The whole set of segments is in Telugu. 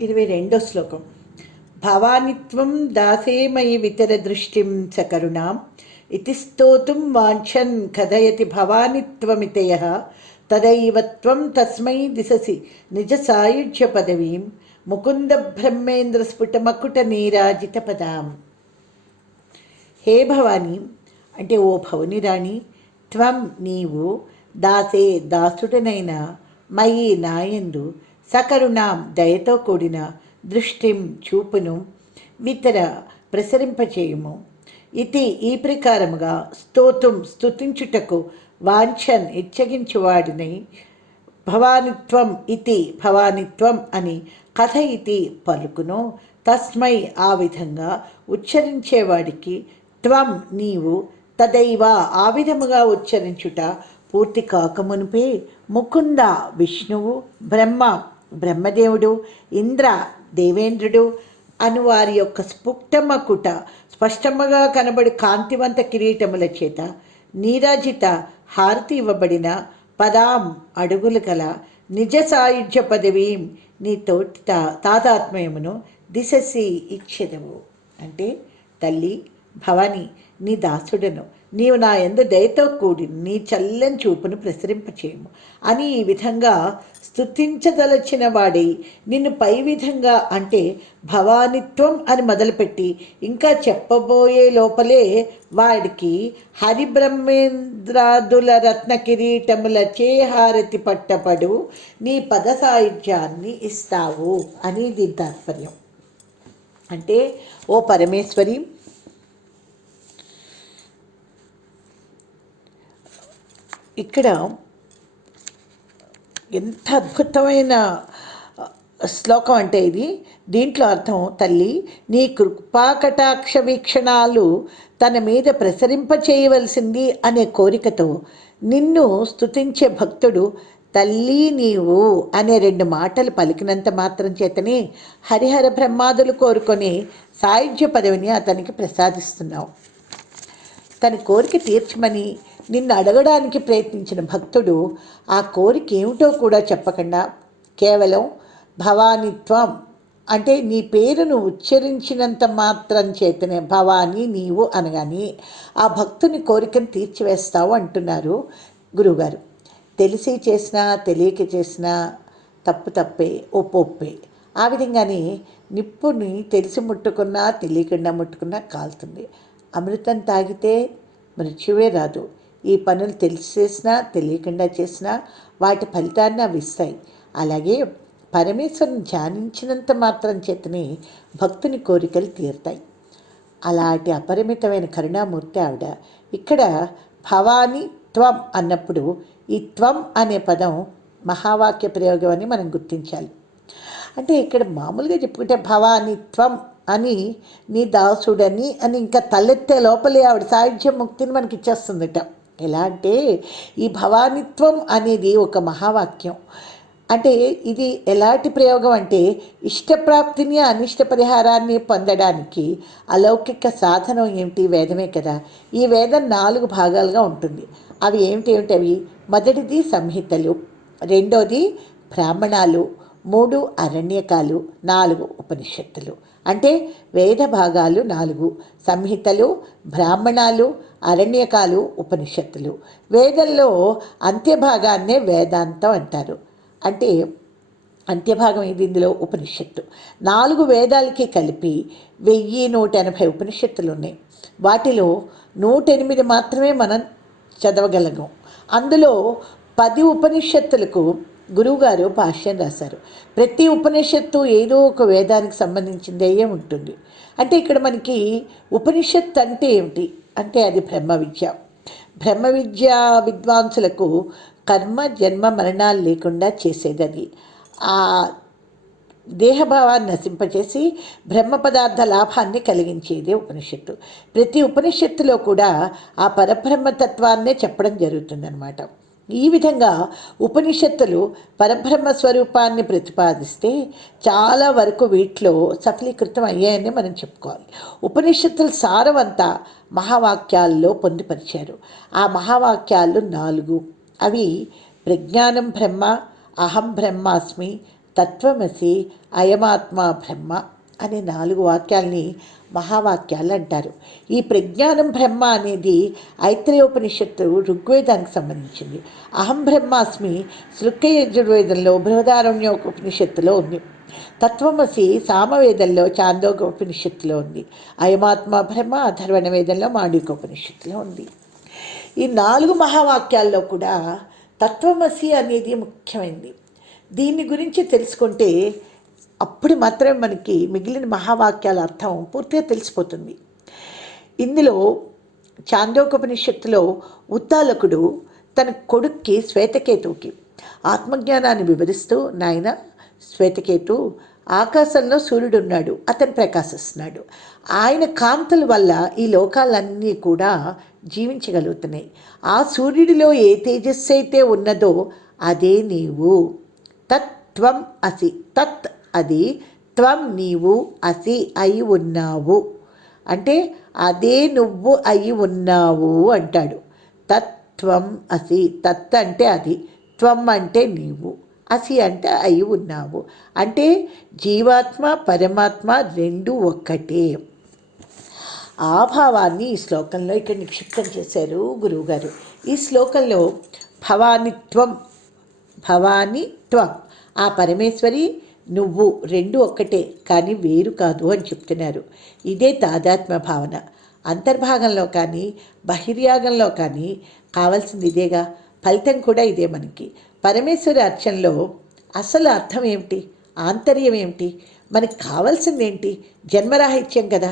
22 శ్లోకం. భవానిత్వం దాసే మయి వితరదృష్టిం సకరుణాం ఇతి స్తోతుం వాంఛన్ కథయతి భవానిత్వమితయః తదైవ త్వం తస్మై దిశసి నిజ సాయుజ్య పదవీం ముకుంద బ్రహ్మేంద్ర స్ఫుటమకుట నీరాజిత పదాం. హే భవాని, అంటే ఓ భవని రాణి, త్వం నీవు, దాసే దాసుడనైన, మయి నాయందు, సకరుణాం దయతో కూడిన, దృష్టిం చూపును, వితర ప్రసరింపచేయుము. ఇది ఈ ప్రకారముగా స్తోతుం స్తుతించుటకు వాంఛన్ ఇచ్చగించువాడిని భవానిత్వం ఇతి భవానిత్వం అని కథ ఇది పలుకును. తస్మై ఆ విధంగా ఉచ్చరించేవాడికి త్వం నీవు, తదైవ ఆ విధముగా ఉచ్చరించుట పూర్తి కాకమునిపే ముకుంద విష్ణువు, బ్రహ్మ బ్రహ్మదేవుడు, ఇంద్ర దేవేంద్రుడు అను వారి యొక్క స్ఫుటమకుట స్పష్టముగా కనబడి కాంతివంత కిరీటముల చేత నీరాజిత హారతి ఇవ్వబడిన పదాం అడుగులు గల నిజ సాయుధ్య పదవీం నీ తోటి తాదాత్మ్యమును దిశసి ఇచ్చెదవు. అంటే తల్లి భవాని, నీ దాసుడను, నీవు నా యందు దయతో కూడి నీ చల్లని చూపును ప్రసరింపచేయము అని ఈ విధంగా స్తుతించదలచిన వాడై నిన్ను పై విధంగా అంటే భవానిత్వం అని మొదలుపెట్టి ఇంకా చెప్పబోయే లోపలే వాడికి హరిబ్రహ్మేంద్రాదుల రత్న కిరీటములచే హారతి పట్టపడు నీ పద సాయుధ్యాన్ని ఇస్తావు అని దీని తాత్పర్యం. అంటే ఓ పరమేశ్వరి, ఇక్కడ ఎంత అద్భుతమైన శ్లోకం అంటే ఇది. దీంట్లో అర్థం, తల్లి నీ కృపాకటాక్ష వీక్షణాలు తన మీద ప్రసరింపచేయవలసింది అనే కోరికతో నిన్ను స్తుతించే భక్తుడు తల్లి నీవు అనే 2 మాటలు పలికినంత మాత్రం చేతనే హరిహర బ్రహ్మాదులు కోరుకొని సాయుధ్య పదవిని అతనికి ప్రసాదిస్తున్నావు. తన కోరిక తీర్చమని నిన్ను అడగడానికి ప్రయత్నించిన భక్తుడు ఆ కోరిక ఏమిటో కూడా చెప్పకుండా కేవలం భవానిత్వం అంటే నీ పేరును ఉచ్చరించినంత మాత్రం చేతనే భవాని నీవు అనగాని ఆ భక్తుని కోరికను తీర్చివేస్తావు అంటున్నారు గురువుగారు. తెలిసి చేసినా తెలియక చేసినా తప్పు తప్పే, ఒప్పే. ఆ విధంగానే నిప్పుని తెలిసి ముట్టుకున్నా తెలియకుండా ముట్టుకున్నా కాలుతుంది. అమృతం తాగితే మృత్యువే రాదు. ఈ పనులు తెలిసి చేసినా తెలియకుండా చేసినా వాటి ఫలితాన్ని అవి ఇస్తాయి. అలాగే పరమేశ్వరుని ధ్యానించినంత మాత్రం చేతనే భక్తుని కోరికలు తీరుతాయి. అలాంటి అపరిమితమైన కరుణామూర్తి ఆవిడ. ఇక్కడ భవాని త్వం అన్నప్పుడు ఈ త్వం అనే పదం మహావాక్య ప్రయోగం అని మనం గుర్తించాలి. అంటే ఇక్కడ మామూలుగా చెప్పుకుంటే భవానిత్వం అని నీ దాసుడని అని ఇంకా తలెత్తే లోపలే ఆవిడ సాయుధ్య ముక్తిని మనకి ఇచ్చేస్తుందట. ఎలా అంటే ఈ భవానిత్వం అనేది ఒక మహావాక్యం. అంటే ఇది ఎలాంటి ప్రయోగం అంటే ఇష్టప్రాప్తిని అనిష్ట పరిహారాన్ని పొందడానికి అలౌకిక సాధనం ఏమిటి? వేదమే కదా. ఈ వేదం 4 భాగాలుగా ఉంటుంది. అవి ఏమిటి? మొదటిది సంహితలు, రెండోది బ్రాహ్మణాలు, 3 అరణ్యకాలు, 4 ఉపనిషత్తులు. అంటే వేద భాగాలు 4: సంహితలు, బ్రాహ్మణాలు, అరణ్యకాలు, ఉపనిషత్తులు. వేదంలో అంత్యభాగాన్నే వేదాంతం అంటారు. అంటే అంత్యభాగం ఇది. ఇందులో ఉపనిషత్తు 4 వేదాలకి కలిపి 1180 ఉపనిషత్తులు ఉన్నాయి. వాటిలో 108 మాత్రమే మనం చదవగలము. అందులో 10 ఉపనిషత్తులకు గురువుగారు భాష్యం రాశారు. ప్రతి ఉపనిషత్తు ఏదో ఒక వేదానికి సంబంధించిందే ఉంటుంది. అంటే ఇక్కడ మనకి ఉపనిషత్తు అంటే ఏమిటి అంటే అది బ్రహ్మ విద్య. బ్రహ్మ విద్య విద్వాంసులకు కర్మ జన్మ మరణాలు లేకుండా చేసేది అది. ఆ దేహభావాన్ని నశింపచేసి బ్రహ్మ పదార్థ లాభాన్ని కలిగించేదే ఉపనిషత్తు. ప్రతి ఉపనిషత్తులో కూడా ఆ పరబ్రహ్మతత్వాన్నే చెప్పడం జరుగుతుందన్నమాట. ఈ విధంగా ఉపనిషత్తులు పరబ్రహ్మ స్వరూపాన్ని ప్రతిపాదిస్తే చాలా వరకు వీటిలో సఫలీకృతం అయ్యాయని మనం చెప్పుకోవాలి. ఉపనిషత్తుల సారవంతా మహావాక్యాల్లో పొందుపరిచారు. ఆ మహావాక్యాలు 4. అవి ప్రజ్ఞానం బ్రహ్మ, అహం బ్రహ్మాస్మి, తత్వమసి, అయమాత్మ బ్రహ్మ అనే 4 వాక్యాల్ని మహావాక్యాలు అంటారు. ఈ ప్రజ్ఞానం బ్రహ్మ అనేది ఐత్రేయోపనిషత్తు ఋగ్వేదానికి సంబంధించింది. అహం బ్రహ్మాస్మి శృక్యయజుర్వేదంలో బృహదారణ్యోపనిషత్తులో ఉంది. తత్వమసి సామవేదంలో చాందోగోపనిషత్తులో ఉంది. అయమాత్మ బ్రహ్మ అథర్వణ వేదంలో మాండూక్యోపనిషత్తులో ఉంది. ఈ 4 మహావాక్యాల్లో కూడా తత్వమసి అనేది ముఖ్యమైనది. దీని గురించి తెలుసుకుంటే అప్పుడు మాత్రమే మనకి మిగిలిన మహావాక్యాల అర్థం పూర్తిగా తెలిసిపోతుంది. ఇందులో చాందోకోపనిషత్తులో ఉత్తాలకుడు తన కొడుక్కి శ్వేతకేతువుకి ఆత్మజ్ఞానాన్ని వివరిస్తూ, నాయన శ్వేతకేతు, ఆకాశంలో సూర్యుడు ఉన్నాడు, అతను ప్రకాశిస్తున్నాడు. ఆయన కాంతుల వల్ల ఈ లోకాలన్నీ కూడా జీవించగలుగుతున్నాయి. ఆ సూర్యుడిలో ఏ తేజస్సు అయితే ఉన్నదో అదే నీవు. తత్వం అసి, తత్ అది, త్వం నీవు, అసి అయి ఉన్నావు. అంటే అదే నువ్వు అయి ఉన్నావు అంటాడు. తత్వం అసి, తత్ అంటే అది, త్వం అంటే నీవు, అసి అంటే అయి ఉన్నావు. అంటే జీవాత్మ పరమాత్మ రెండు ఒక్కటే. ఆ భావాన్ని ఈ శ్లోకంలో ఇక్కడ నిక్షిప్తం చేశారు గురువుగారు. ఈ శ్లోకంలో భవానిత్వం, భవానిత్వం, ఆ పరమేశ్వరి నువ్వు రెండు ఒక్కటే కానీ వేరు కాదు అని చెప్తున్నారు. ఇదే తాదాత్మ్య భావన. అంతర్భాగంలో కానీ బహిర్యాగంలో కానీ కావాల్సింది ఇదేగా, ఫలితం కూడా ఇదే మనకి. పరమేశ్వరి అర్చనలో అసలు అర్థం ఏమిటి, ఆంతర్యం ఏమిటి, మనకి కావాల్సింది ఏంటి? జన్మరాహిత్యం కదా.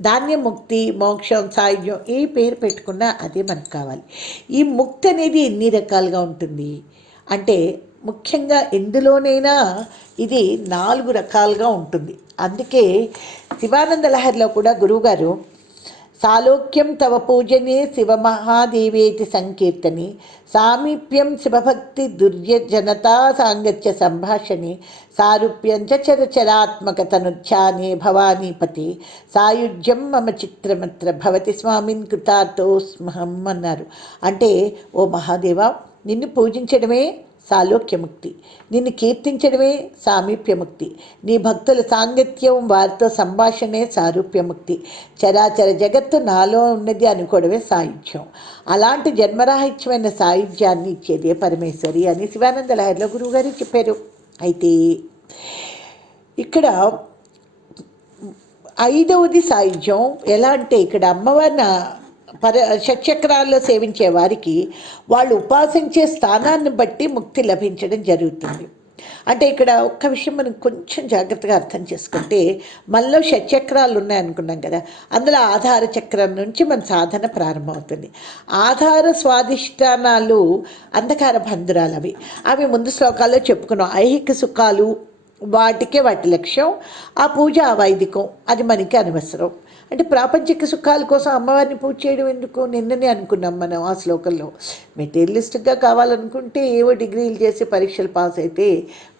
ధాన్యం, ముక్తి, మోక్షం, సాయుధ్యం ఏ పేరు పెట్టుకున్నా అదే మనకు కావాలి. ఈ ముక్తి అనేది ఎన్ని రకాలుగా ఉంటుంది అంటే ముఖ్యంగా ఎందులోనైనా ఇది 4 రకాలుగా ఉంటుంది. అందుకే శివానంద లహరిలో కూడా గురువుగారు సాలోక్యం తవ పూజనే శివమహాదేవేతి సంకీర్తని, సామీప్యం శివభక్తి దుర్యజనతా సాంగత్య సంభాషణి, సారూప్యం చరచరాత్మకతనుధ్యానే భవానీపతి, సాయుధ్యం మమ చిత్రమత్ర భవతి స్వామిన్ కృతార్థోస్మహం అన్నారు. అంటే ఓ మహాదేవా, నిన్ను పూజించడమే సాలోక్యముక్తి, నిన్ను కీర్తించడమే సామీప్యముక్తి, నీ భక్తుల సాంగత్యం వారితో సంభాషణే సారూప్యముక్తి, చరాచర జగత్తు నాలో ఉన్నది అనుకోవడమే సాయుధ్యం. అలాంటి జన్మరాహిత్యమైన సాయుధ్యాన్ని ఇచ్చేదే పరమేశ్వరి అని శివానంద లహరిలో గురువుగారు చెప్పారు. అయితే ఇక్కడ 5వది సాయుధ్యం ఎలా అంటే, ఇక్కడ అమ్మవారిని షట్చక్రాల్లో సేవించే వారికి వాళ్ళు ఉపాసించే స్థానాన్ని బట్టి ముక్తి లభించడం జరుగుతుంది. అంటే ఇక్కడ ఒక్క విషయం మనం కొంచెం జాగ్రత్తగా అర్థం చేసుకుంటే, మనలో షట్చక్రాలు ఉన్నాయనుకున్నాం కదా, అందులో ఆధార చక్రం నుంచి మన సాధన ప్రారంభమవుతుంది. ఆధార స్వాధిష్టానాలు అంధకార బంధురాలు, అవి ముందు శ్లోకాల్లో చెప్పుకున్నాం. ఐహిక సుఖాలు వాటికే వాటి లక్ష్యం, ఆ పూజ అవైదికం, అది మనకి అనవసరం. అంటే ప్రాపంచిక సుఖాల కోసం అమ్మవారిని పూజ చేయడం ఎందుకు? నిన్ననే అనుకున్నాం మనం ఆ శ్లోకంలో. మెటీరియలిస్టిక్గా కావాలనుకుంటే ఏవో డిగ్రీలు చేసి పరీక్షలు పాస్ అయితే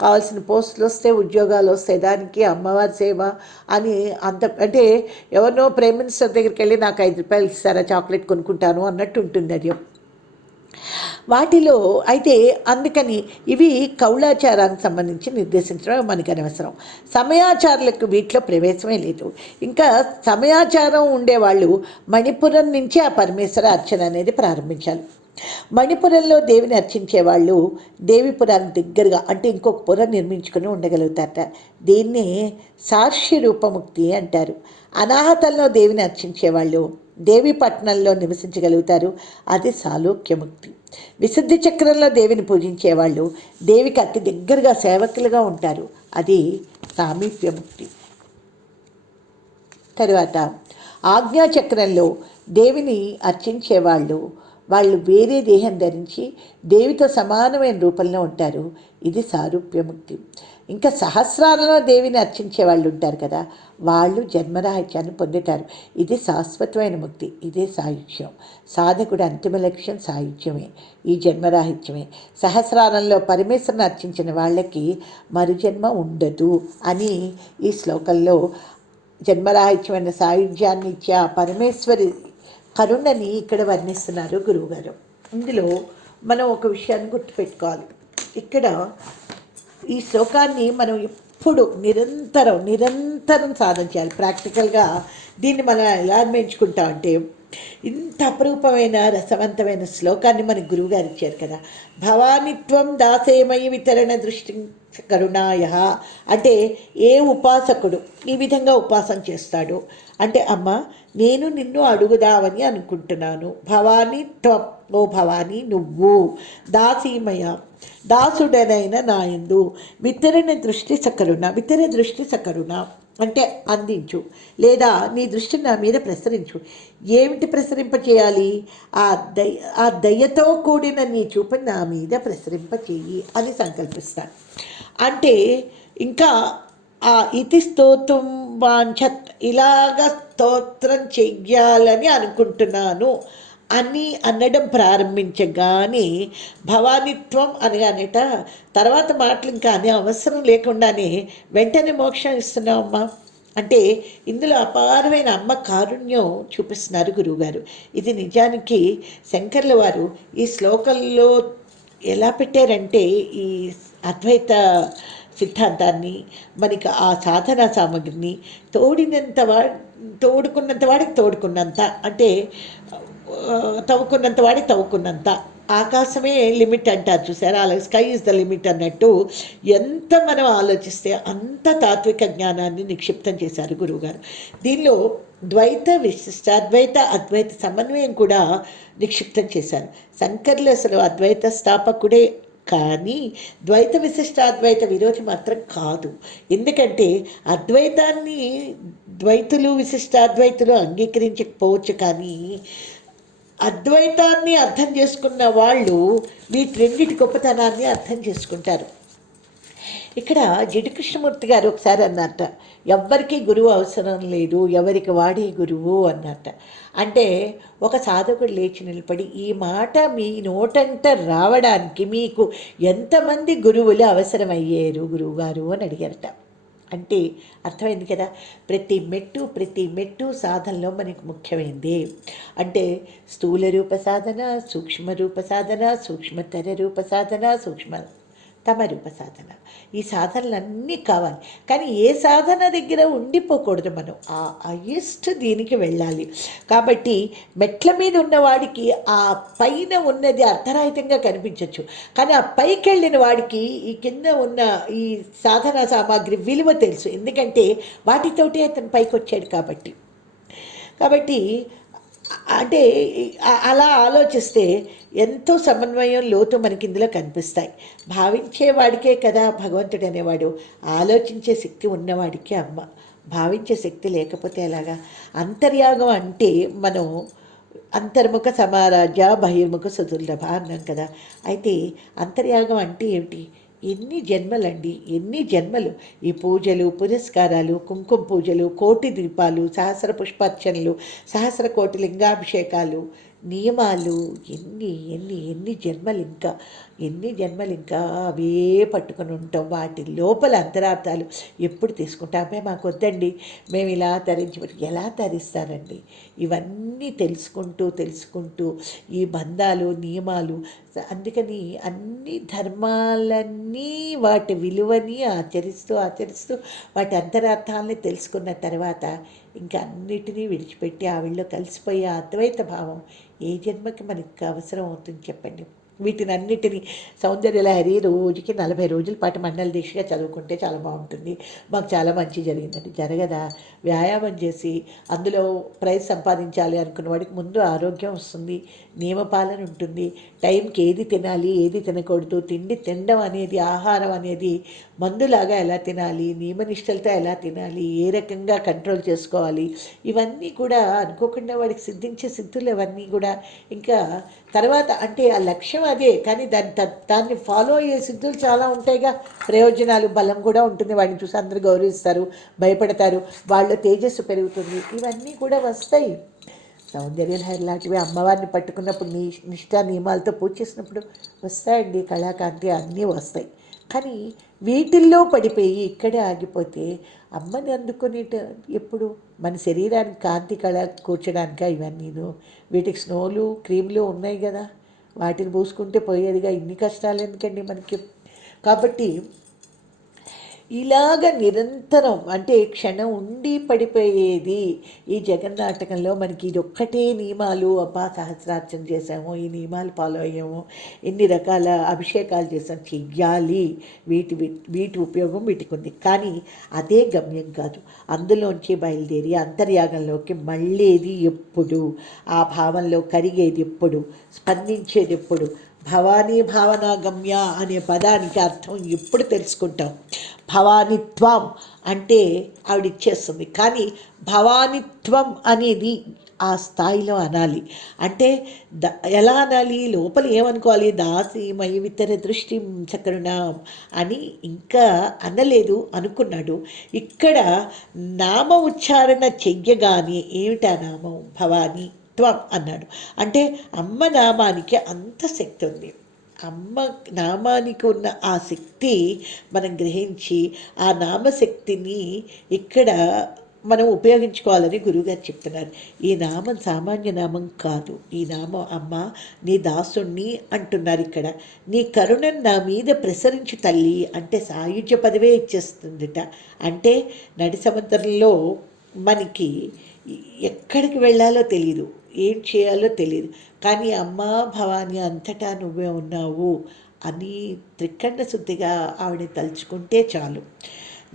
కావాల్సిన పోస్టులు వస్తే, ఉద్యోగాలు వస్తాయి, దానికి అమ్మవారి సేవ అని అంత, అంటే ఎవరినో ప్రైమ్ మినిస్టర్ దగ్గరికి వెళ్ళి నాకు 5 రూపాయలు ఇస్తారా చాక్లెట్ కొనుక్కుంటాను అన్నట్టు ఉంటుంది అది వాటిలో. అయితే అందుకని ఇవి కౌళాచారానికి సంబంధించి నిర్దేశించడం మనకు అనవసరం. సమయాచారులకు వీటిలో ప్రవేశమే లేదు. ఇంకా సమయాచారం ఉండేవాళ్ళు మణిపురం నుంచి ఆ పరమేశ్వర అర్చన అనేది ప్రారంభించాలి. మణిపురంలో దేవిని అర్చించేవాళ్ళు దేవిపురానికి దగ్గరగా, అంటే ఇంకొక పురం నిర్మించుకుని ఉండగలుగుతారట. దీన్ని సార్ష్య రూపముక్తి అంటారు. అనాహతంలో దేవిని అర్చించేవాళ్ళు దేవీపట్నంలో నివసించగలుగుతారు, అది సాలోక్యముక్తి. విశుద్ధి చక్రంలో దేవిని పూజించేవాళ్ళు దేవికి అతి దగ్గరగా సేవకులుగా ఉంటారు, అది సామీప్యముక్తి. తరువాత ఆజ్ఞాచక్రంలో దేవిని అర్చించేవాళ్ళు వేరే దేహం ధరించి దేవితో సమానమైన రూపంలో ఉంటారు, ఇది సారూప్యముక్తి. ఇంకా సహస్రాలలో దేవిని అర్చించే వాళ్ళు ఉంటారు కదా, వాళ్ళు జన్మరాహిత్యాన్ని పొందుతారు, ఇది శాశ్వతమైన ముక్తి, ఇదే సాయుధ్యం. సాధకుడు అంతిమ లక్ష్యం సాయుధ్యమే, ఈ జన్మరాహిత్యమే. సహస్రాలలో పరమేశ్వరుని అర్చించిన వాళ్ళకి మరుజన్మ ఉండదు అని ఈ శ్లోకంలో జన్మరాహిత్యమైన సాయుధ్యాన్ని ఇచ్చే ఆ పరమేశ్వరి కరుణని ఇక్కడ వర్ణిస్తున్నారు గురువుగారు. ఇందులో మనం ఒక విషయాన్ని గుర్తుపెట్టుకోవాలి. ఇక్కడ ఈ శ్లోకాన్ని మనం ఎప్పుడు నిరంతరం సాధన చేయాలి. ప్రాక్టికల్గా దీన్ని మనం ఎలా అన్వయించుకుంటామంటే, ఇంత అపరూపమైన రసవంతమైన శ్లోకాన్ని మనకి గురువుగారు ఇచ్చారు కదా. భవానిత్వం దాసేమయి వితరణ దృష్టి కరుణాయ అంటే ఏ ఉపాసకుడు ఈ విధంగా ఉపాసన చేస్తాడు అంటే, అమ్మ నేను నిన్ను అడుగుదామని అనుకుంటున్నాను. భవానీ త్వం, ఓ భవానీ నువ్వు, దాసీమయ దాసుడనైన నాయందు, వితరణ దృష్టి సకరుణ అంటే అందించు, లేదా నీ దృష్టిని నా మీద ప్రసరించు. ఏమిటి ప్రసరింపచేయాలి? ఆ దయతో కూడిన నీ చూపుని నా మీద ప్రసరింపచేయి అని సంకల్పిస్తాను. అంటే ఇంకా ఆ ఇతి స్తోత్రం వాంఛత్ ఇలాగ స్తోత్రం చెయ్యాలని అనుకుంటున్నాను అని అనడం ప్రారంభించగానే భవానిత్వం అనగానేట తర్వాత మాటలు ఇంకా అనే అవసరం లేకుండానే వెంటనే మోక్షం ఇస్తున్నావమ్మా అంటే ఇందులో అపారమైన అమ్మ కారుణ్యం చూపిస్తున్నారు గురువుగారు. ఇది నిజానికి శంకర్ల వారు ఈ శ్లోకంలో ఎలా పెట్టారంటే, ఈ అద్వైత సిద్ధాంతాన్ని మనకి ఆ సాధనా సామగ్రిని తోడుకున్నంత వాడికి తోడుకున్నంత అంటే తవ్వుకున్నంత వాడికి తవ్వుకున్నంత, ఆకాశమే లిమిట్ అంటారు చూసారా, అలాగే స్కై ఇస్ ద లిమిట్ అన్నట్టు ఎంత మనం ఆలోచిస్తే అంత తాత్విక జ్ఞానాన్ని నిక్షిప్తం చేశారు గురువుగారు. దీనిలో ద్వైత అద్వైత సమన్వయం కూడా నిక్షిప్తం చేశారు. శంకర్లు అసలు అద్వైత స్థాపకుడే కానీ ద్వైత విశిష్టాద్వైత విరోధి మాత్రం కాదు. ఎందుకంటే అద్వైతాన్ని ద్వైతులు విశిష్టాద్వైతులు అంగీకరించకపోవచ్చు, కానీ అద్వైతాన్ని అర్థం చేసుకున్న వాళ్ళు వీటి రెండింటి గొప్పతనాన్ని అర్థం చేసుకుంటారు. ఇక్కడ జిడ్డు కృష్ణమూర్తి గారు ఒకసారి అన్నట్ట, ఎవ్వరికీ గురువు అవసరం లేదు, ఎవరికి వాడే గురువు అన్నట్ట. అంటే ఒక సాధకుడు లేచి నిలబడి ఈ మాట మీ నోటంట రావడానికి మీకు ఎంతమంది గురువులు అవసరమయ్యారు గురువుగారు అని అడిగారట. అంటే అర్థమైంది కదా, ప్రతి మెట్టు సాధనలో మనకు ముఖ్యమైనది. అంటే స్థూల రూప సాధన, సూక్ష్మ రూప సాధన, సూక్ష్మతర రూప సాధన, సూక్ష్మతమ రూప సాధన, ఈ సాధనలన్నీ కావాలి. కానీ ఏ సాధన దగ్గర ఉండిపోకూడదు, మనం ఆ హైయెస్ట్ దీనికి వెళ్ళాలి. కాబట్టి మెట్ల మీద ఉన్నవాడికి ఆ పైన ఉన్నది అర్థరహితంగా కనిపించవచ్చు, కానీ ఆ పైకి వెళ్ళిన వాడికి ఈ కింద ఉన్న ఈ సాధన సామాగ్రి విలువ తెలుసు, ఎందుకంటే వాటితోటి అతను పైకి వచ్చాడు కాబట్టి. అంటే అలా ఆలోచిస్తే ఎంతో సమన్వయం లోతు మనకి ఇందులో కనిపిస్తాయి. భావించేవాడికే కదా భగవంతుడు అనేవాడు, ఆలోచించే శక్తి ఉన్నవాడికే అమ్మ. భావించే శక్తి లేకపోతే ఎలాగా? అంతర్యాగం అంటే మనం అంతర్ముఖ సమారాజ్య బహిర్ముఖ సుదుర్లభ అన్నాం కదా. అయితే అంతర్యాగం అంటే ఏమిటి? ఎన్ని జన్మలు ఈ పూజలు పురస్కారాలు, కుంకుమ పూజలు, కోటి దీపాలు, సహస్ర పుష్పార్చనలు, సహస్ర కోటి లింగాభిషేకాలు, నియమాలు, ఎన్ని జన్మలు ఇంకా అవే పట్టుకొని ఉంటాం. వాటి లోపల అంతరార్థాలు ఎప్పుడు తీసుకుంటామే? మాకు వద్దండి, మేము ఇలా ఎలా తరిస్తారండి? ఇవన్నీ తెలుసుకుంటూ ఈ బంధాలు నియమాలు, అందుకని అన్ని ధర్మాలన్నీ వాటి విలువని ఆచరిస్తూ వాటి అంతరార్థాలని తెలుసుకున్న తర్వాత ఇంకా అన్నిటినీ విడిచిపెట్టి ఆవిడలో కలిసిపోయే అద్వైత భావం ఏ జన్మకి మనకి అవసరం అవుతుంది చెప్పండి? వీటినన్నిటినీ సౌందర్యలహరి రోజుకి 40 రోజుల పాటు మండల దీక్షగా చదువుకుంటే చాలా బాగుంటుంది, మాకు చాలా మంచి జరిగిందండి. జరగదా? వ్యాయామం చేసి అందులో ప్రైజ్ సంపాదించాలి అనుకున్న వాడికి ముందు ఆరోగ్యం వస్తుంది, నియమపాలన ఉంటుంది, టైంకి ఏది తినాలి ఏది తినకూడదు, తినడం అనేది, ఆహారం అనేది మందులాగా ఎలా తినాలి, నియమనిష్టలతో ఎలా తినాలి, ఏ రకంగా కంట్రోల్ చేసుకోవాలి, ఇవన్నీ కూడా అనుకోకుండా వాడికి సిద్ధించే సిద్ధులు అవన్నీ కూడా. ఇంకా తర్వాత అంటే ఆ లక్ష్యం అదే, కానీ దాన్ని ఫాలో అయ్యే సిద్ధులు చాలా ఉంటాయిగా, ప్రయోజనాలు, బలం కూడా ఉంటుంది. వాడిని చూసి అందరూ గౌరవిస్తారు, భయపడతారు, వాళ్ళ తేజస్సు పెరుగుతుంది, ఇవన్నీ కూడా వస్తాయి. సౌందర్యలహరి లాంటివి అమ్మవారిని పట్టుకున్నప్పుడు నిష్ఠా నియమాలతో పూజ చేసినప్పుడు వస్తాయండి, కళాకాంతి అన్నీ వస్తాయి. కానీ వీటిల్లో పడిపోయి ఇక్కడే ఆగిపోతే అమ్మని అందుకునేట ఎప్పుడు మన శరీరానికి కాంతి కళ కూర్చడానిక ఇవన్నీను? వీటికి స్నోలు క్రీములు ఉన్నాయి కదా, వాటిని పూసుకుంటే పోయేదిగా, ఇన్ని కష్టాలు ఎందుకండి మనకి? కాబట్టి ఇలాగ నిరంతరం అంటే క్షణం ఉండి పడిపోయేది ఈ జగన్నాటకంలో. మనకి ఇది ఒక్కటే నియమాలు, అబ్బా సహస్రార్చన చేసాము, ఈ నియమాలు ఫాలో అయ్యాము, ఎన్ని రకాల అభిషేకాలు చేసాం, చెయ్యాలి, వీటి వీటి ఉపయోగం వీటికి ఉంది. కానీ అదే గమ్యం కాదు. అందులోంచి బయలుదేరి అంతర్యాగంలోకి మళ్ళేది ఎప్పుడు, ఆ భావంలో కరిగేది ఎప్పుడు, స్పందించేది ఎప్పుడు, భవానీ భావనా గమ్య అనే పదానికి అర్థం ఎప్పుడు తెలుసుకుంటాం. భవానిత్వం అంటే ఆవిడిచ్చేస్తుంది, కానీ భవానిత్వం అనేది ఆ స్థాయిలో అనాలి. అంటే ఎలా అనాలి, లోపల ఏమనుకోవాలి, దాసి మై వితర దృష్టి చకరుణం అని ఇంకా అనలేదు, అనుకున్నాడు. ఇక్కడ నామ ఉచ్చారణ చెయ్యగానే ఏమిటా నామం, భవానీ త్వం అన్నాడు. అంటే అమ్మ నామానికి అంత శక్తి ఉంది. అమ్మ నామానికి ఉన్న ఆ శక్తి మనం గ్రహించి ఆ నామశక్తిని ఇక్కడ మనం ఉపయోగించుకోవాలని గురువుగారు చెప్తున్నారు. ఈ నామం సామాన్య నామం కాదు. ఈ నామం అమ్మ నీ దాసుణ్ణి అంటున్నారు ఇక్కడ. నీ కరుణను నా మీద ప్రసరించు తల్లి అంటే సాయుధ్య పదవే ఇచ్చేస్తుందిట. అంటే నడి సముద్రంలో మనకి ఎక్కడికి వెళ్ళాలో తెలియదు, ఏం చేయాలో తెలియదు, కానీ అమ్మా భవాని అంతటా నువ్వే ఉన్నావు అని త్రికండ శుద్ధిగా ఆవిడని తలుచుకుంటే చాలు.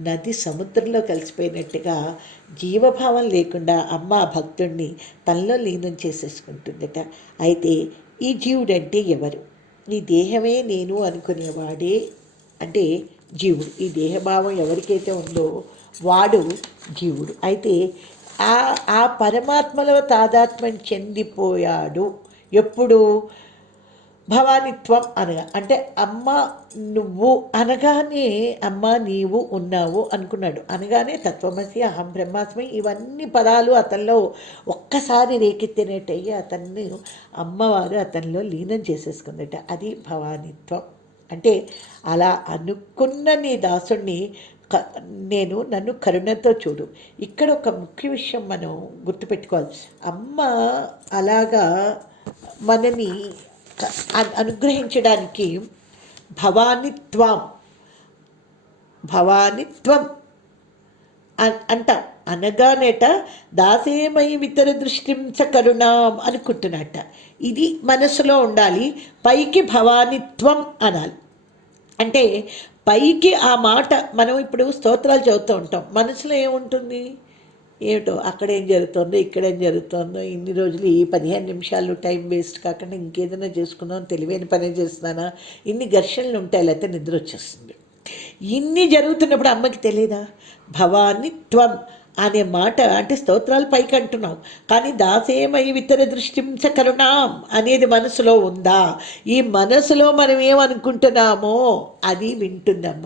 నది సముద్రంలో కలిసిపోయినట్టుగా జీవభావం లేకుండా అమ్మ భక్తుడిని తనలో లీనం చేసేసుకుంటుందట. అయితే ఈ జీవుడంటే ఎవరు? ఈ దేహమే నేను అనుకునేవాడే అంటే జీవుడు. ఈ దేహభావం ఎవరికైతే ఉందో వాడు జీవుడు. అయితే ఆ పరమాత్మలో తాదాత్మ్యం చెందిపోయాడు ఎప్పుడు? భవానిత్వం అనగా అంటే అమ్మ నువ్వు అనగానే అమ్మ నీవు ఉన్నావు అనుకున్నాడు. అనగానే తత్వమసి, అహం బ్రహ్మాస్మి, ఇవన్నీ పదాలు అతనిలో ఒక్కసారి రేకెత్తినట్టయ్యి అతన్ని అమ్మవారు అతనిలో లీనం చేసేసుకుందట. అది భవానిత్వం. అంటే అలా అనుకున్న నీ దాసుణ్ణి నన్ను కరుణతో చూడు. ఇక్కడ ఒక ముఖ్య విషయం మనం గుర్తుపెట్టుకోవాలి. అమ్మ అలాగా మనని అనుగ్రహించడానికి భవానిత్వం అంటాం. అనగానేట దాసేమై వితర దృష్టించ కరుణాం అనుకుంటున్నట్ట. ఇది మనసులో ఉండాలి. పైకి భవానిత్వం అనాలి. అంటే పైకి ఆ మాట మనం ఇప్పుడు స్తోత్రాలు చదువుతూ ఉంటాం, మనసులో ఏముంటుంది, ఏమిటో అక్కడేం జరుగుతుందో ఇక్కడేం జరుగుతుందో, ఇన్ని రోజులు ఈ 15 నిమిషాలు టైం వేస్ట్ కాకుండా ఇంకేదైనా చేసుకుందాం, తెలివైన పనే చేస్తున్నానా, ఇన్ని ఘర్షణలు ఉంటాయి, లేకపోతే నిద్ర వచ్చేస్తుంది. ఇన్ని జరుగుతున్నప్పుడు అమ్మకి తెలియదా? భవానిత్వం అనే మాట అంటే స్తోత్రాలు పైకి అంటున్నాం, కానీ దాసేమై వితర దృష్టించ కరుణాం అనేది మనసులో ఉందా? ఈ మనసులో మనం ఏమనుకుంటున్నామో అది వింటుందమ్మ.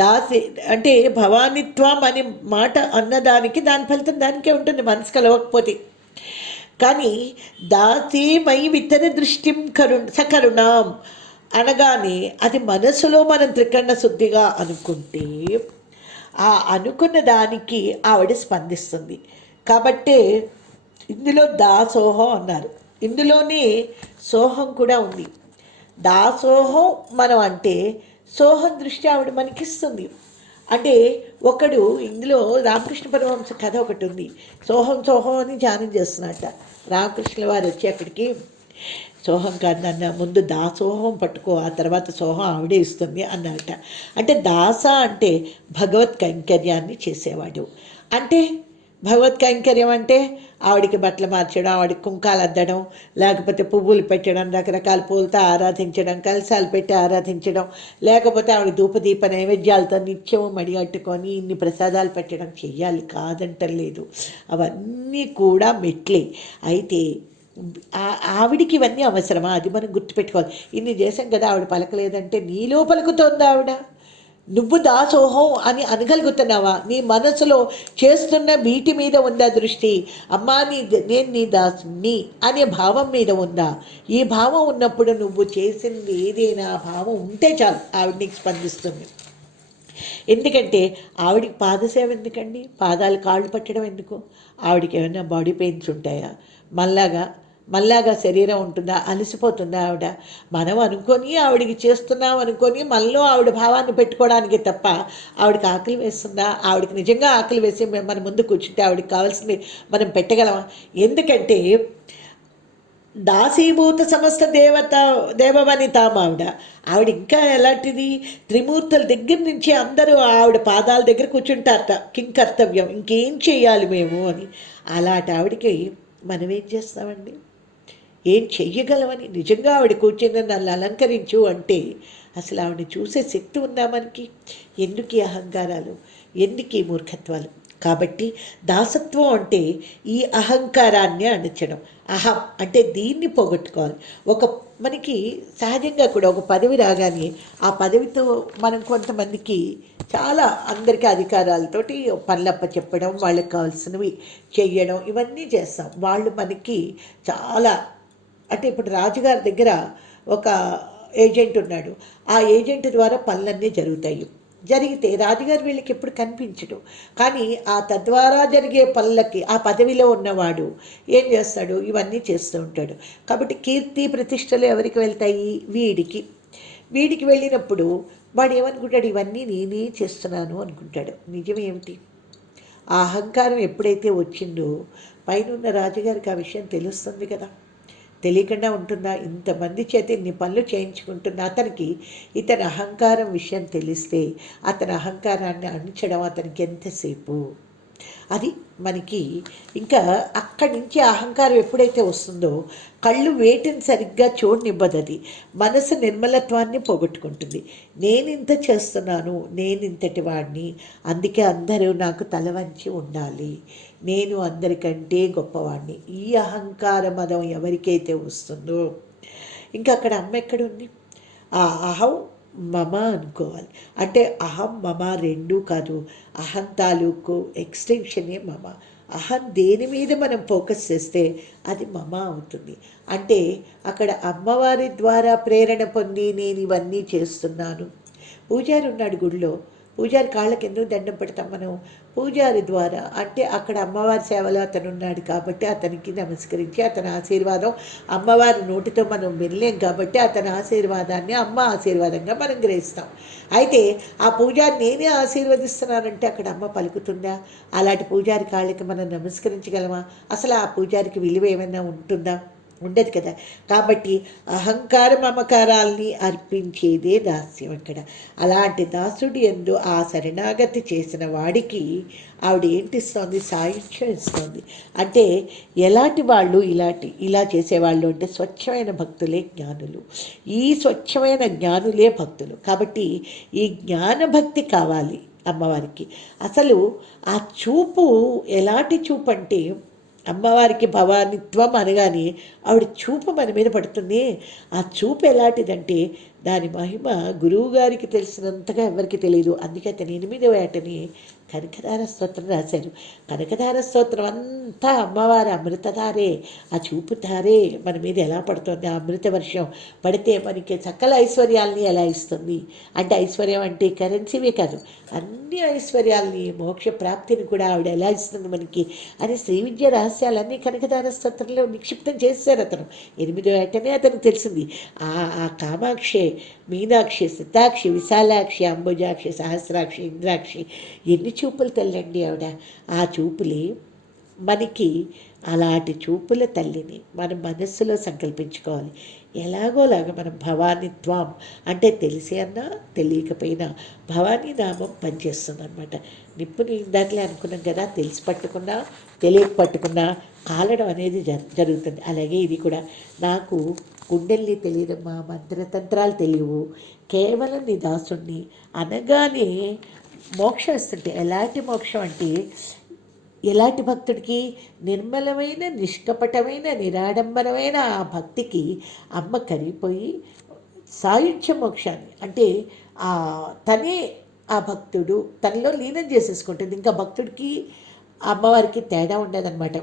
దాసి అంటే భవానిత్వం అనే మాట అన్నదానికి దాని ఫలితం దానికే ఉంటుంది, మనసు కలవకపోతే. కానీ దాసేమై వితర దృష్టిం సకరుణాం అనగానే అది మనసులో మనం త్రికరణ శుద్ధిగా అనుకుంటే ఆ అనుకున్న దానికి ఆవిడ స్పందిస్తుంది. కాబట్టే ఇందులో దాసోహం అన్నారు. ఇందులోనే సోహం కూడా ఉంది. దాసోహం మనం అంటే సోహం దృష్టి ఆవిడ మనకిస్తుంది. అంటే ఒకడు ఇందులో రామకృష్ణ పరమహంస కథ ఒకటి ఉంది. సోహం సోహం అని ధ్యానం చేస్తున్నట్ట. రామకృష్ణుల వారు వచ్చి అక్కడికి సోహం కాదు నాన్న, ముందు దాసోహం పట్టుకో, ఆ తర్వాత సోహం ఆవిడే ఇస్తుంది అన్నట. అంటే దాస అంటే భగవత్ కైంకర్యాన్ని చేసేవాడు. అంటే భగవత్ కైంకర్యం అంటే ఆవిడికి బట్టలు మార్చడం, ఆవిడికి కుంకాలు అద్దడం, లేకపోతే పువ్వులు పెట్టడం, రకరకాల పూలతో ఆరాధించడం, కలశాలు పెట్టి ఆరాధించడం, లేకపోతే ఆవిడ ధూపదీప నైవేద్యాలతో నిత్యము మడిగట్టుకొని ఇన్ని ప్రసాదాలు పెట్టడం చెయ్యాలి, కాదంటలేదు. అవన్నీ కూడా మెట్లే. అయితే ఆవిడికి ఇవన్నీ అవసరమా? అది మనం గుర్తుపెట్టుకోవాలి. ఇన్ని చేసాం కదా, ఆవిడ పలకలేదంటే నీలో పలుకుతోంది ఆవిడ. నువ్వు దాసోహం అని అనగలుగుతున్నావా? నీ మనసులో చేస్తున్న వీటి మీద ఉందా దృష్టి? అమ్మా నేను నీ దాసుని అనే భావం మీద ఉందా? ఈ భావం ఉన్నప్పుడు నువ్వు చేసింది ఏదైనా భావం ఉంటే చాలు, ఆవిడ నీకు స్పందిస్తుంది. ఎందుకంటే ఆవిడికి పాదసేవ ఎందుకండి? పాదాలు కాళ్ళు పట్టడం ఎందుకు? ఆవిడకి ఏమైనా బాడీ పెయిన్స్ ఉంటాయా? మళ్ళాగా మళ్ళాగా శరీరం ఉంటుందా, అలసిపోతుందా ఆవిడ? మనం అనుకొని ఆవిడికి చేస్తున్నాం అనుకొని మనలో ఆవిడ భావాన్ని పెట్టుకోవడానికి తప్ప ఆవిడకి ఆకలి వేస్తుందా? ఆవిడకి నిజంగా ఆకలి వేసి మన ముందు కూర్చుంటే ఆవిడకి కావాల్సింది మనం పెట్టగలమా? ఎందుకంటే దాసీభూత సమస్త దేవవనితామావిడ. ఆవిడ ఇంకా ఎలాంటిది, త్రిమూర్తుల దగ్గర నుంచి అందరూ ఆవిడ పాదాల దగ్గర కూర్చుంటారట. కింకర్తవ్యం, ఇంకేం చేయాలి మేము అని. అలాంటి ఆవిడకి మనం ఏం చేస్తామండి? ఏం చెయ్యగలమని? నిజంగా ఆవిడ కూర్చొని నన్ను అలంకరించు అంటే అసలు ఆవిడని చూసే శక్తి ఉందా మనకి? ఎందుకు ఈ అహంకారాలు, ఎందుకు ఈ మూర్ఖత్వాలు? కాబట్టి దాసత్వం అంటే ఈ అహంకారాన్ని అణచడం. అహం అంటే దీన్ని పోగొట్టుకోవాలి. మనకి సహజంగా కూడా ఒక పదవి రాగానే ఆ పదవితో మనం కొంతమందికి చాలా అందరికీ అధికారాలతోటి పనులప్ప చెప్పడం, వాళ్ళకి కావాల్సినవి చెయ్యడం, ఇవన్నీ చేస్తాం. వాళ్ళు మనకి చాలా, అంటే ఇప్పుడు రాజుగారి దగ్గర ఒక ఏజెంట్ ఉన్నాడు. ఆ ఏజెంట్ ద్వారా పనులన్నీ జరిగితే రాజుగారు వీళ్ళకి ఎప్పుడు కనిపించడు. కానీ ఆ తద్వారా జరిగే పనులకి ఆ పదవిలో ఉన్నవాడు ఏం చేస్తాడు? ఇవన్నీ చేస్తూ ఉంటాడు. కాబట్టి కీర్తి ప్రతిష్టలు ఎవరికి వెళ్తాయి? వీడికి వెళ్ళినప్పుడు వాడు ఏమనుకుంటాడు? ఇవన్నీ నేనే చేస్తున్నాను అనుకుంటాడు. నిజమేమిటి? ఆ అహంకారం ఎప్పుడైతే వచ్చిందో పైన రాజుగారికి ఆ విషయం తెలుస్తుంది కదా. తెలియకుండా ఉంటుందా? ఇంతమంది చేత ఇన్ని పనులు చేయించుకుంటున్న అతనికి ఇతని అహంకారం విషయం తెలిస్తే అతని అహంకారాన్ని అణించడం అతనికి ఎంతసేపు? అది మనకి ఇంకా అక్కడి నుంచి అహంకారం ఎప్పుడైతే వస్తుందో కళ్ళు వేటిని సరిగ్గా చూడనివ్వదు. అది మనసు నిర్మలత్వాన్ని పోగొట్టుకుంటుంది. నేనింత చేస్తున్నాను, నేనింతటి వాడిని, అందుకే అందరూ నాకు తల వంచి ఉండాలి, నేను అందరికంటే గొప్పవాడిని, ఈ అహంకార మదం ఎవరికైతే వస్తుందో ఇంకా అక్కడ అమ్మ ఎక్కడుంది? ఆ అహం మమ అనుకోవాలి. అంటే అహం మమ రెండూ కాదు. అహం తాలూకు ఎక్స్టెన్షనే మమ. అహం దేని మీద మనం ఫోకస్ చేస్తే అది మమ అవుతుంది. అంటే అక్కడ అమ్మవారి ద్వారా ప్రేరణ పొంది నేను ఇవన్నీ చేస్తున్నాను. పూజారి ఉన్నాడు గుడిలో, పూజారి కాళ్ళకి ఎందుకు దండం పెడతాం మనం? పూజారి ద్వారా, అంటే అక్కడ అమ్మవారి సేవలో అతను ఉన్నాడు కాబట్టి అతనికి నమస్కరించి అతని ఆశీర్వాదం అమ్మవారి నోటితో మనం వినలేం కాబట్టి అతని ఆశీర్వాదాన్ని అమ్మ ఆశీర్వాదంగా మనం గ్రహిస్తాం. అయితే ఆ పూజారి నేనే ఆశీర్వదిస్తున్నానంటే అక్కడ అమ్మ పలుకుతుందా? అలాంటి పూజారి కాళ్ళకి మనం నమస్కరించగలమా? అసలు ఆ పూజారికి విలువ ఏమైనా ఉంటుందా? ఉండదు కదా. కాబట్టి అహంకార మమకారాల్ని అర్పించేదే దాస్యం అక్కడ. అలాంటి దాసుడి యందు ఆ శరణాగతి చేసిన వాడికి ఆవిడ ఏంటిస్తోంది? సాయుధ్యం ఇస్తోంది. అంటే ఎలాంటి వాళ్ళు ఇలా చేసేవాళ్ళు అంటే స్వచ్ఛమైన భక్తులే జ్ఞానులు. ఈ స్వచ్ఛమైన జ్ఞానులే భక్తులు. కాబట్టి ఈ జ్ఞానభక్తి కావాలి అమ్మవారికి. అసలు ఆ చూపు ఎలాంటి చూపు అంటే అమ్మవారికి భవానిత్వం అనగానే ఆవిడ చూపు మన మీద పడుతుంది. ఆ చూపు ఎలాంటిదంటే దాని మహిమ గురువుగారికి తెలిసినంతగా ఎవరికి తెలియదు. అందుకే అతను 8వ ఏటని కనకధార స్తోత్రం రాశారు. కనకధార స్తోత్రం అంతా అమ్మవారి అమృతధారే, ఆ చూపుధారే మన మీద ఎలా పడుతుంది. ఆ అమృత వర్షం పడితే మనకి సకల ఐశ్వర్యాల్ని ఎలా ఇస్తుంది అంటే, ఐశ్వర్యం అంటే కరెన్సీవే కాదు, అన్ని ఐశ్వర్యాల్ని, మోక్ష ప్రాప్తిని కూడా ఆవిడ ఎలా ఇస్తుంది మనకి అని శ్రీ విద్య రహస్యాలన్నీ కనకధార స్తోత్రంలో నిక్షిప్తం చేశారు అతను. 8వ ఏటనే అతనికి తెలిసింది. ఆ కామాక్షి, మీనాక్షి, సితాక్షి, విశాలాక్షి, అంబుజాక్షి, సహస్రాక్షి, ఇంద్రాక్షి, ఎన్ని చూపులు తల్లండి ఆవిడ. ఆ చూపులే మనకి, అలాంటి చూపుల తల్లిని మనం మనస్సులో సంకల్పించుకోవాలి. ఎలాగోలాగా మనం భవానిత్వం అంటే తెలిసి అన్నా తెలియకపోయినా భవానీ నామం పనిచేస్తుంది అనమాట. నిప్పుని ఇందాకలే అనుకున్నాం కదా, తెలిసి పట్టుకున్నా తెలియక పట్టుకున్నా కాలడం అనేది జరుగుతుంది. అలాగే ఇది కూడా నాకు గుండెల్ని తెలియదమ్మా, మంత్రతంత్రాలు తెలియవు, కేవలం నీ దాసుణ్ణి అనగానే మోక్షం ఇస్తుంటే. ఎలాంటి మోక్షం అంటే ఎలాంటి భక్తుడికి? నిర్మలమైన, నిష్కపటమైన, నిరాడంబరమైన ఆ భక్తికి అమ్మ కరిగిపోయి సాయుధ్య మోక్షాన్ని, అంటే తనే ఆ భక్తుడు తనలో లీనం చేసేసుకుంటుంది. ఇంకా భక్తుడికి అమ్మవారికి తేడా ఉండదన్నమాట.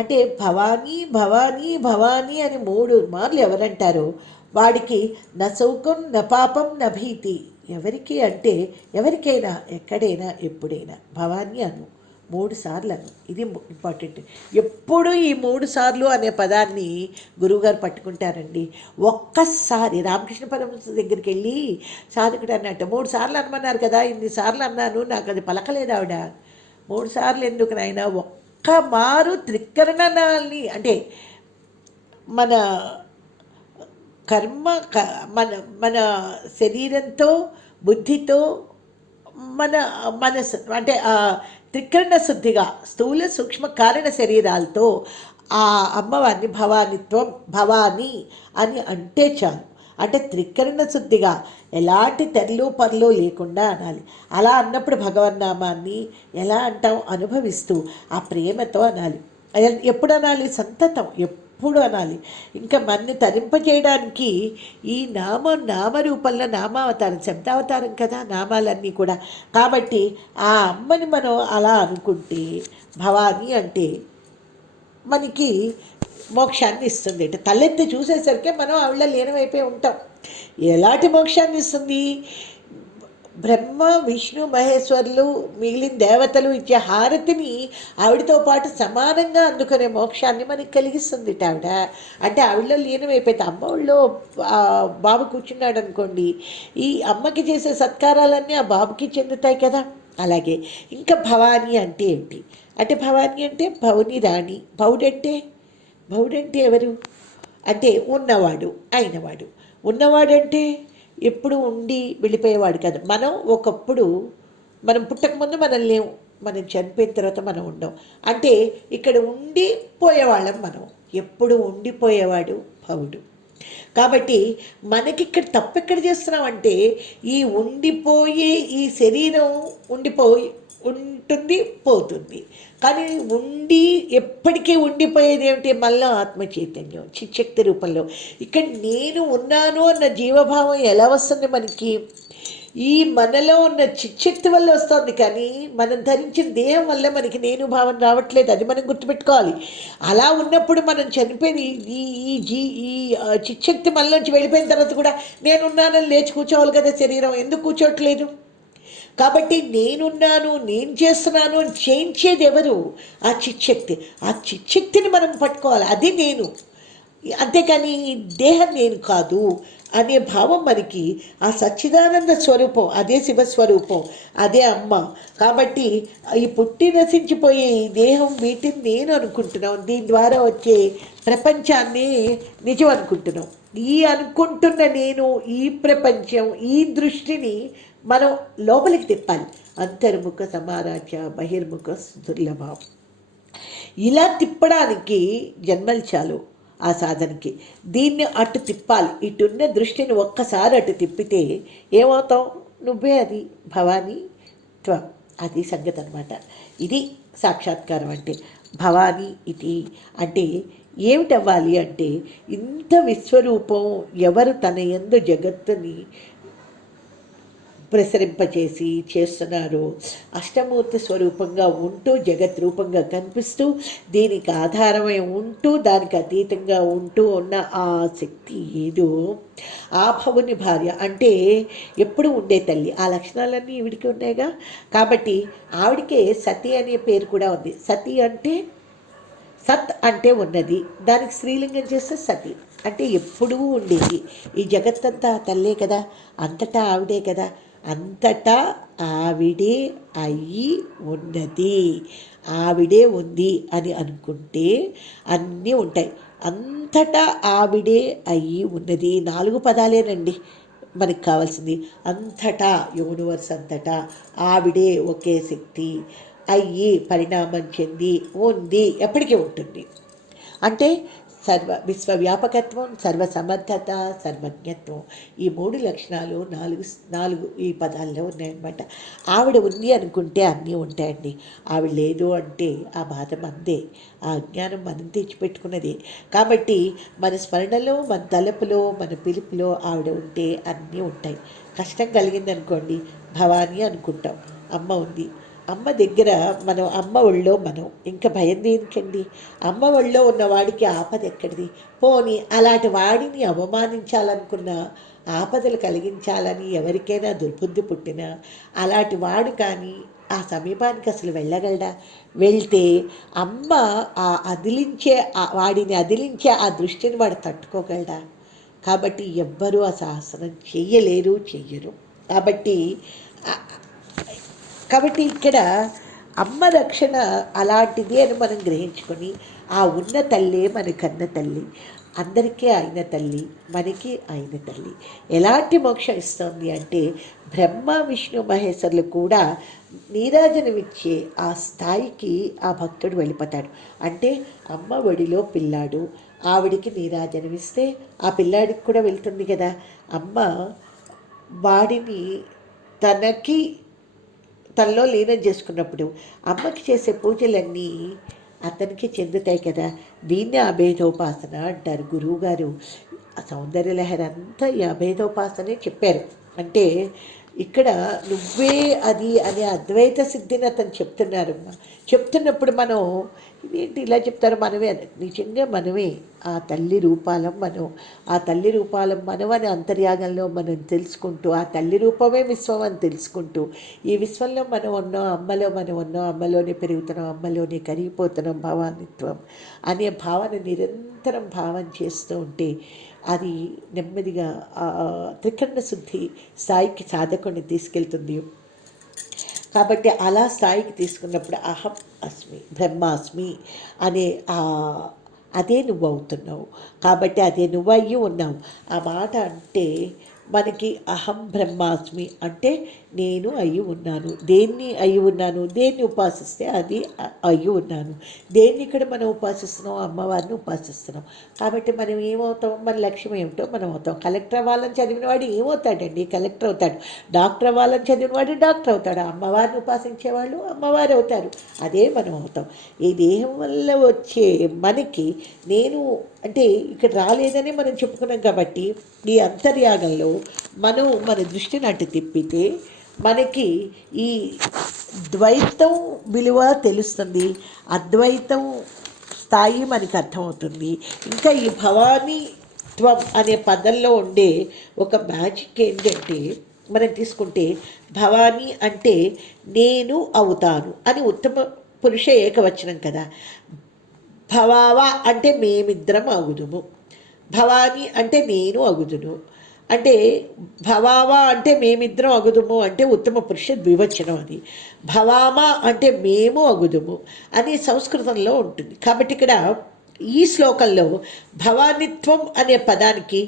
అంటే భవానీ భవానీ భవానీ అని 3 మార్లు ఎవరంటారో వాడికి న సౌకం న పాపం న భీతి. ఎవరికి అంటే ఎవరికైనా, ఎక్కడైనా, ఎప్పుడైనా భవానీ అను, 3 సార్లు అను. ఇది ఇంపార్టెంట్. ఎప్పుడు ఈ 3 సార్లు అనే పదాన్ని గురువుగారు పట్టుకుంటారండి. ఒక్కసారి రామకృష్ణ పరమహంస దగ్గరికి వెళ్ళి సాధకుడు అన్నట్టు 3 సార్లు అనమన్నారు కదా, ఇన్నిసార్లు అన్నాను, నాకు అది పలకలేదు ఆవిడ. 3 సార్లు ఎందుకు నాయన, ఒక్క మారు త్రికరణాలని అంటే మన కర్మ మన మన శరీరంతో, బుద్ధితో, మన మనసు అంటే త్రికరణ శుద్ధిగా స్థూల సూక్ష్మ కారణ శరీరాలతో ఆ అమ్మవారిని భవానిత్వం భవాని అని అంటే చాలు. అంటే త్రికరణ శుద్ధిగా ఎలాంటి తెరలు పర్లు లేకుండా అనాలి. అలా అన్నప్పుడు భగవన్నామాన్ని ఎలా అంటాం, అనుభవిస్తూ ఆ ప్రేమతో అనాలి. ఎప్పుడు అనాలి, సంతతం ఎప్పుడు అనాలి. ఇంకా మన్ని తరింపజేయడానికి ఈ నామరూపంలో నామావతారం, శబ్దావతారం కదా నామాలన్నీ కూడా. కాబట్టి ఆ అమ్మని మనం అలా అనుకుంటే భవాని అంటే మనకి మోక్షాన్ని ఇస్తుంది. అంటే తలెత్తి చూసేసరికి మనం ఆవిడ లీనమైపోయి ఉంటాం. ఎలాంటి మోక్షాన్ని ఇస్తుంది? బ్రహ్మ విష్ణు మహేశ్వరులు మిగిలిన దేవతలు ఇచ్చే హారతిని ఆవిడతో పాటు సమానంగా అందుకునే మోక్షాన్ని మనకి కలిగిస్తుంది ఆవిడ. అంటే ఆవిడలో లీనమైపోతే అమ్మ ఒళ్ళో బాబు కూర్చున్నాడు అనుకోండి, ఈ అమ్మకి చేసే సత్కారాలన్నీ ఆ బాబుకి చెందుతాయి కదా. అలాగే ఇంకా భవానీ అంటే ఏంటి అంటే, భవానీ అంటే భవుని రాణి. భవుడంటే ఎవరు అంటే ఉన్నవాడు, అయినవాడు. ఉన్నవాడంటే ఎప్పుడు ఉండి వెళ్ళిపోయేవాడు కాదు. మనం ఒకప్పుడు, మనం పుట్టకముందు మనం లేవు, మనం చనిపోయిన తర్వాత మనం ఉండం. అంటే ఇక్కడ ఉండిపోయేవాళ్ళం మనం. ఎప్పుడు ఉండిపోయేవాడు భవుడు. కాబట్టి మనకిక్కడ తప్పెక్కడ చేస్తున్నామంటే, ఈ ఉండిపోయే ఈ శరీరం ఉంటుంది పోతుంది, కానీ ఎప్పటికీ ఉండిపోయేది ఏమిటి, మళ్ళీ ఆత్మ చైతన్యం చిచ్చక్తి రూపంలో. ఇక్కడ నేను ఉన్నాను అన్న జీవభావం ఎలా వస్తుంది మనకి? ఈ మనలో ఉన్న చిచ్చక్తి వల్ల వస్తుంది, కానీ మనం ధరించిన దేహం వల్ల మనకి నేను భావన రావట్లేదు. అది మనం గుర్తుపెట్టుకోవాలి. అలా ఉన్నప్పుడు మనం చనిపోయిన ఈ చిచ్చక్తి మనలోంచి వెళ్ళిపోయిన తర్వాత కూడా నేనున్నానని లేచి కూర్చోవాలి కదా శరీరం. ఎందుకు కూర్చోట్లేదు? కాబట్టి నేనున్నాను, నేను చేస్తున్నాను అని చేయించేది ఎవరు? ఆ చిచ్చక్తి. ఆ చిచ్చక్తిని మనం పట్టుకోవాలి. అది నేను, అంతేకాని దేహం నేను కాదు అనే భావం మనకి. ఆ సచ్చిదానంద స్వరూపం, అదే శివస్వరూపం, అదే అమ్మ. కాబట్టి ఈ పుట్టి నశించిపోయే ఈ దేహం, వీటిని నేను అనుకుంటున్నాం. దీని ద్వారా వచ్చే ప్రపంచాన్ని నిజం అనుకుంటున్నాం. ఈ అనుకుంటున్న నేను, ఈ ప్రపంచం, ఈ దృష్టిని మనం లోపలికి తిప్పాలి. అంతర్ముఖ సమారాధ్య బహిర్ముఖ దుర్లభం. ఇలా తిప్పడానికి జన్మలు చాలు ఆ సాధనకి. దీన్ని అటు తిప్పాలి. ఇటున్న దృష్టిని ఒక్కసారి అటు తిప్పితే ఏమవుతాం? నువ్వే అది భవానీ త్వం. అది సంగతి అనమాట. ఇది సాక్షాత్కారం అంటే. భవానీ ఇది అంటే ఏమిటవ్వాలి అంటే, ఇంత విశ్వరూపం ఎవరు తన యందు జగత్తుని ప్రసరింపచేసి చేస్తున్నారు. అష్టమూర్తి స్వరూపంగా ఉంటూ, జగత్ రూపంగా కనిపిస్తూ, దీనికి ఆధారమై ఉంటూ, దానికి అతీతంగా ఉంటూ ఉన్న ఆ శక్తి ఏదో, ఆ భవుని భార్య అంటే ఎప్పుడు ఉండే తల్లి. ఆ లక్షణాలన్నీ ఈవిడికి ఉన్నాయిగా. కాబట్టి ఆవిడికే సతి అనే పేరు కూడా ఉంది. సతి అంటే సత్ అంటే ఉన్నది, దానికి స్త్రీలింగం చేస్తే సతి అంటే ఎప్పుడూ ఉండేది. ఈ జగత్తంతా తల్లే కదా, అంతటా ఆవిడే కదా. అంతటా ఆవిడే అయ్యి ఉన్నది, ఆవిడే ఉంది అని అనుకుంటే అన్నీ ఉంటాయి. అంతటా ఆవిడే అయ్యి ఉన్నది 4 పదాలేనండి మనకి కావాల్సింది. అంతటా, యూనివర్స్ అంతటా ఆవిడే ఒకే శక్తి అయ్యి పరిణామం చెంది ఉంది, ఎప్పటికీ ఉంటుంది. అంటే విశ్వవ్యాపకత్వం, సర్వసమర్థత, సర్వజ్ఞత్వం, ఈ 3 లక్షణాలు 4 ఈ పదాల్లో ఉన్నాయన్నమాట. ఆవిడ ఉంది అనుకుంటే అన్నీ ఉంటాయండి. ఆవిడ లేదు అంటే ఆ బాధ మందే, ఆ అజ్ఞానం మనం తెచ్చిపెట్టుకున్నదే. కాబట్టి మన స్మరణలో, మన తలపులో, మన పిలుపులో ఆవిడ ఉంటే అన్నీ ఉంటాయి. కష్టం కలిగిందనుకోండి, భవానీ అనుకుంటాం. అమ్మ ఉంది, అమ్మ దగ్గర మనం, అమ్మ ఒళ్ళో మనం, ఇంకా భయం దేనికండి? అమ్మ ఒళ్ళో ఉన్నవాడికి ఆపద ఎక్కడిది? పోనీ అలాంటి వాడిని అవమానించాలనుకున్న, ఆపదలు కలిగించాలని ఎవరికైనా దుర్బుద్ధి పుట్టినా, అలాంటి వాడు కానీ ఆ సమీపానికి అసలు వెళ్ళగలడా? వెళ్తే అమ్మ వాడిని అదిలించే ఆ దృష్టిని వాడు తట్టుకోగలడా? కాబట్టి ఎవ్వరూ ఆ సాహసనం చెయ్యరు. కాబట్టి కాబట్టి ఇక్కడ అమ్మ రక్షణ అలాంటిది అని మనం గ్రహించుకొని ఆ ఉన్న తల్లే మన కన్న తల్లి, అందరికీ అయిన తల్లి, మనకి అయిన తల్లి. ఎలాంటి మోక్షం ఇస్తుంది అంటే బ్రహ్మ విష్ణు మహేశ్వరులు కూడా నీరాజనమిచ్చే ఆ స్థాయికి ఆ భక్తుడు వెళ్ళిపోతాడు. అంటే అమ్మ ఒడిలో పిల్లాడు, ఆవిడికి నీరాజనమిస్తే ఆ పిల్లాడికి కూడా వెళ్తుంది కదా. అమ్మ వాడిని తనలో లీనం చేసుకున్నప్పుడు అమ్మకి చేసే పూజలన్నీ అతనికి చెందుతాయి కదా. దీన్నే అభేదోపాసన అంటారు. గురువుగారు సౌందర్యలహరి అంతా ఈ అభేదోపాసనే చెప్పారు. అంటే ఇక్కడ నువ్వే అది అనే అద్వైత సిద్ధిని అతను చెప్తున్నారు. చెప్తున్నప్పుడు మనం ఇదేంటి ఇలా చెప్తారు, మనమే అని నిజంగా మనమే ఆ తల్లి రూపాలం మనం, ఆ తల్లి రూపాలం మనం అని అంతర్యాగంలో మనం తెలుసుకుంటూ, ఆ తల్లి రూపమే విశ్వం అని తెలుసుకుంటూ, ఈ విశ్వంలో మనం ఉన్నాం, అమ్మలో మనం ఉన్నాం, అమ్మలోనే పెరుగుతున్నాం, అమ్మలోనే కరిగిపోతున్నాం, భవానిత్వం అనే భావన నిరంతరం భావన చేస్తూ ఉంటే అది నెమ్మదిగా త్రికరణ శుద్ధి స్థాయికి సాధకుడిని తీసుకెళ్తుంది. కాబట్టి అలా స్థాయికి తీసుకున్నప్పుడు అహం అస్మి బ్రహ్మాస్మి అనే అదే నువ్వు అవుతున్నావు. కాబట్టి అదే నువ్వు అయ్యి ఉన్నావు. ఆ మాట అంటే మనకి అహం బ్రహ్మాస్మి అంటే నేను అయ్యి ఉన్నాను. దేన్ని అయ్యి ఉన్నాను? దేన్ని ఉపాసిస్తే అది అయ్యి ఉన్నాను. దేన్ని ఇక్కడ మనం ఉపాసిస్తున్నాం? అమ్మవారిని ఉపాసిస్తున్నాం. కాబట్టి మనం ఏమవుతాం? మన లక్ష్యం ఏమిటో మనం అవుతాం. కలెక్టర్ అవ్వాలని చదివిన వాడు ఏమవుతాడండి? కలెక్టర్ అవుతాడు. డాక్టర్ అవ్వాలని చదివిన వాడు డాక్టర్ అవుతాడు. అమ్మవారిని ఉపాసించేవాళ్ళు అమ్మవారు అవుతారు. అదే మనం అవుతాం. ఈ దేహం వల్ల వచ్చే మనకి నేను అంటే ఇక్కడ రాలేదని మనం చెప్పుకున్నాం. కాబట్టి ఈ అంతర్యాగంలో మనం మన దృష్టిని అటు తిప్పితే మనకి ఈ ద్వైతం విలువ తెలుస్తుంది, అద్వైతం స్థాయి మనకి అర్థమవుతుంది. ఇంకా ఈ భవానీత్వం అనే పదంలో ఉండే ఒక మ్యాజిక్ ఏంటంటే మనం తీసుకుంటే భవానీ అంటే నేను అవుతాను అని ఉత్తమ పురుష ఏకవచనం కదా. భవావ అంటే మేమిద్దరం అగుదుము, భవానీ అంటే నేను అగుదును, అంటే భవావ అంటే మేమిద్దరం అగుదుము అంటే ఉత్తమ పురుష ద్వివచనం. అది భవామ అంటే మేము అగుదుము అని సంస్కృతంలో ఉంటుంది. కాబట్టి ఇక్కడ ఈ శ్లోకంలో భవానిత్వం అనే పదానికి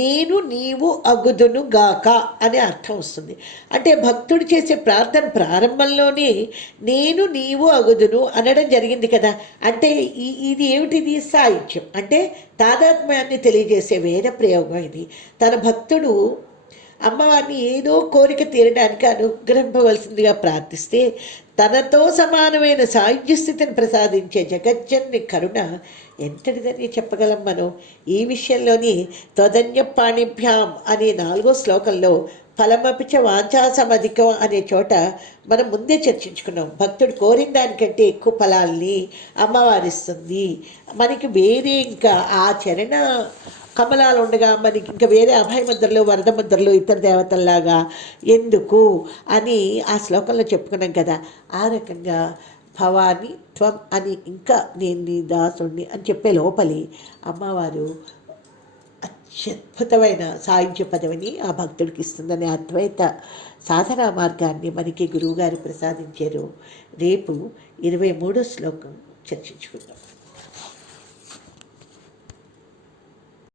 నేను నీవు అగుదును గాక అనే అర్థం వస్తుంది. అంటే భక్తుడు చేసే ప్రార్థన ప్రారంభంలోనే నేను నీవు అగుదును అనడం జరిగింది కదా. అంటే ఇది ఏమిటిది? సాహిత్యం అంటే తాదాత్మ్యాన్ని తెలియజేసే వేద ప్రయోగం ఇది. తన భక్తుడు అమ్మవారిని ఏదో కోరిక తీరడానికి అనుగ్రహింపవలసిందిగా ప్రార్థిస్తే తనతో సమానమైన సాయుధ్య స్థితిని ప్రసాదించే జగజ్జన్ని కరుణ ఎంతటిదని చెప్పగలం మనం. ఈ విషయంలోని త్వదన్యపాణిభ్యాం అనే 4వ శ్లోకంలో ఫలమపిచ వాంఛాసమధికం అనే చోట మనం ముందే చర్చించుకున్నాం. భక్తుడు కోరిన దానికంటే ఎక్కువ ఫలాల్ని అమ్మవారిస్తుంది. మనకి వేరే ఇంకా ఆ చరణ కమలాలు ఉండగా మనకి ఇంకా వేరే అభయ ముద్రలు, వరద ముద్రలు, ఇతర దేవతల్లాగా ఎందుకు అని ఆ శ్లోకంలో చెప్పుకున్నాం కదా. ఆ రకంగా భవాని త్వం అని ఇంకా నేను నీ దాసుణ్ణి అని చెప్పే లోపలి అమ్మవారు అత్యద్భుతమైన సాయుధ్య పదవిని ఆ భక్తుడికి ఇస్తుందనే అద్వైత సాధనా మార్గాన్ని మనకి గురువుగారు ప్రసాదించారు. రేపు 23వ శ్లోకం చర్చించుకుందాం.